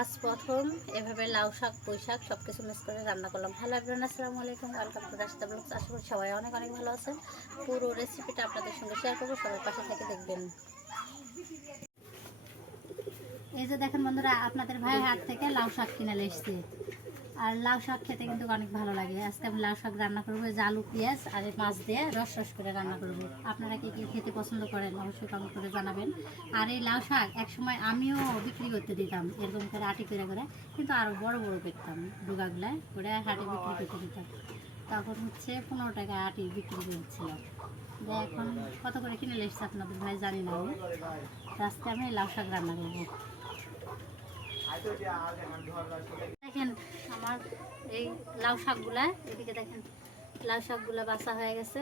আজ প্রথম এভাবে লাউ শাক পুঁই শাক সব কিছু মিক্স করে রান্না করলাম। হ্যালো এভরিওয়ান, আসসালামু আলাইকুম, ওয়েলকাম টু রাশিদা ব্লগস। আশা করি সবাই অনেক অনেক ভালো আছেন। পুরো রেসিপিটা আপনাদের সঙ্গে শেয়ার করবো, সবাই পাশে থেকে দেখবেন। এই যে দেখেন বন্ধুরা, আপনাদের ভাই হাট থেকে লাউ শাক কিনে এসেছি। আর লাউ শাক খেতে কিন্তু অনেক ভালো লাগে। আজকে আমি লাউ শাক রান্না করবো, যে আলু পেঁয়াজ আর মাছ দিয়ে রস রস করে রান্না করব। আপনারা কি কি খেতে পছন্দ করেন অবশ্যই কমেন্ট করে জানাবেন। আর এই লাউ শাক একসময় আমিও বিক্রি করতে দিতাম, এরকম করে আটি করে, কিন্তু আরও বড় বড় পেতাম ডোগাগুলায় করে হাটে বিক্রি করতে দিতাম। তখন হচ্ছে 15 টাকা আটি বিক্রি করেছিল। এখন কত করে কিনে এসেছে আপনাদের ভাই জানি না আমি। আজকে আমি লাউ শাক রান্না করবো। দেখেন আমার এই লাউ শাকগুলা, এদিকে দেখেন লাউ শাকগুলা বাছা হয়ে গেছে।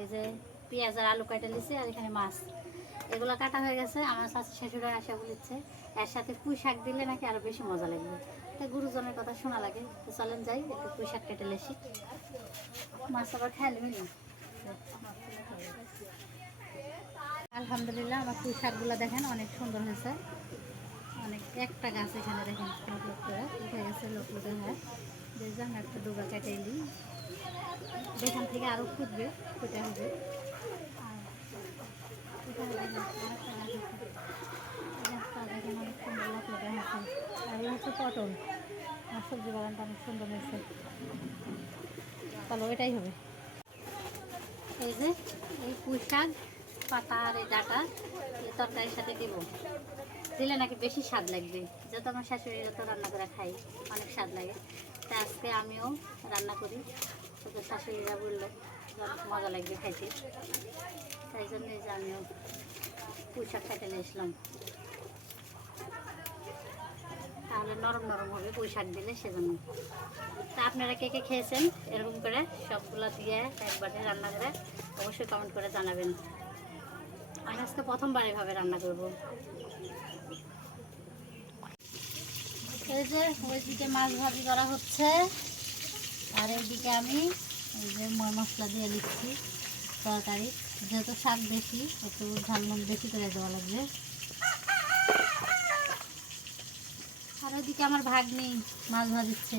এই যে পেঁয়াজ আর আলু কাটা নিচ্ছে, আর এখানে মাছ এগুলো কাটা হয়ে গেছে। আমার শাশু শাশুড়া আসা বলেছে এর সাথে পুঁই শাক দিলে নাকি আরো বেশি মজা লাগবে। তাই গুরুজনের কথা শোনা লাগে, তো চলেন যাই একটু পুঁই শাক কেটে লেসি। মাছ আবার খেয়াল মিলি। আলহামদুলিল্লাহ আমার পুঁই শাকগুলো দেখেন অনেক সুন্দর হয়েছে। অনেক একটা গাছ এখানে দেখেন লোক লোক করে উঠে গেছে, লোক লোকের হয়। দেখলাম একটা ডোবা কেটে এলি, এখান থেকে আরও ফুটবে, ফুটে হবে। আর এখানে দেখেন অনেকটা গাছ আছে, গাছটা দেখেন অনেক সুন্দর লোক লোকে হয়েছে। আর এই হচ্ছে পটল। আর সবজি বাগানটা অনেক সুন্দর হয়েছে। চলো এটাই হবে। এই যে এই পুঁই শাক পাতা আর এই ডাটা এই তরকারির সাথে দিব, দিলে নাকি বেশি স্বাদ লাগবে। যত আমার শাশুড়ি যত রান্না করে খাই অনেক স্বাদ লাগে। তা আজকে আমিও রান্না করি, শুধু শাশুড়িরা বললো অনেক মজা লাগবে খাইতে, তাই জন্য যে আমিও পুঁই শাক খেতে নিয়ে আসলাম। তাহলে নরম নরম হবে পুঁই শাক দিলে, সেজন্য। তা আপনারা কে কে খেয়েছেন এরকম করে সবগুলো দিয়ে একবারে রান্না করে অবশ্যই কমেন্ট করে জানাবেন। আমি আজকে প্রথমবার এভাবে রান্না করব। এই যে ওইদিকে মাছ ভাজি করা হচ্ছে, আর এইদিকে আমি এই যে মশলা দিয়ে দিচ্ছি তরকারি। যেহেতু শাক বেশি, একটু ঝালমুল বেশি করে দেওয়া লাগবে। আর ওইদিকে আমার ভাগ্নি মাছ ভাজিচ্ছে,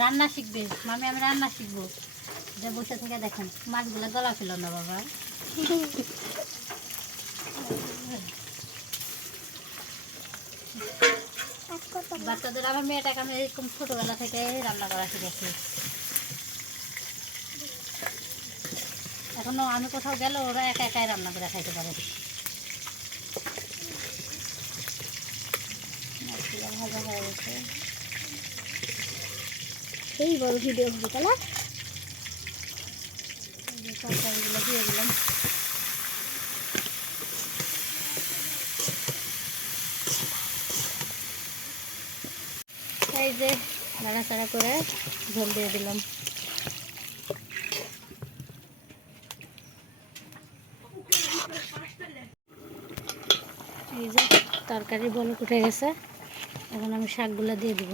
রান্না শিখবে। মামি আমি রান্না শিখবো, যে বসে থেকে দেখেন মাছগুলো গলা ফেল না বাবা। বাচ্চাদের, আমার মেয়েটাকে আমি এরকম ছোটবেলা থেকে রান্না করা শিখেছি। এখনো আমি কোথাও গেলে ওরা একা একাই রান্না করে খাইতে পারে। ভাজা হয়ে গেছে, এই বড় ভিডিও হবে তাহলে তরকারিগুলো দিয়ে দিলাম। এই যে নাড়াচাড়া করে ঝোল দিয়ে দিলাম। এই যে তরকারি বলক উঠে গেছে, এখন আমি শাকগুলো দিয়ে দিব।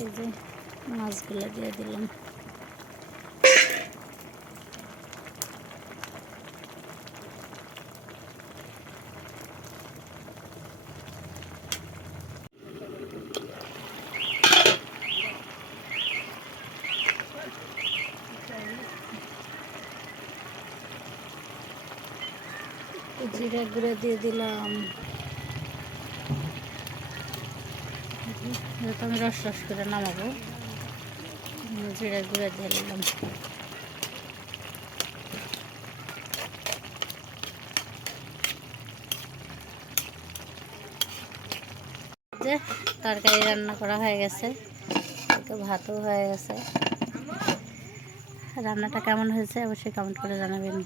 এই যে মাছগুলো দিয়ে দিলাম। জিরা গুঁড়ো দিয়ে দিলাম, আমি রস রস করে নামাবো। জিরা গুঁড়ো দিয়ে দিলাম। যে তরকারি রান্না করা হয়ে গেছে, ভাতও হয়ে গেছে। রান্নাটা কেমন হয়েছে অবশ্যই কমেন্ট করে জানাবেন।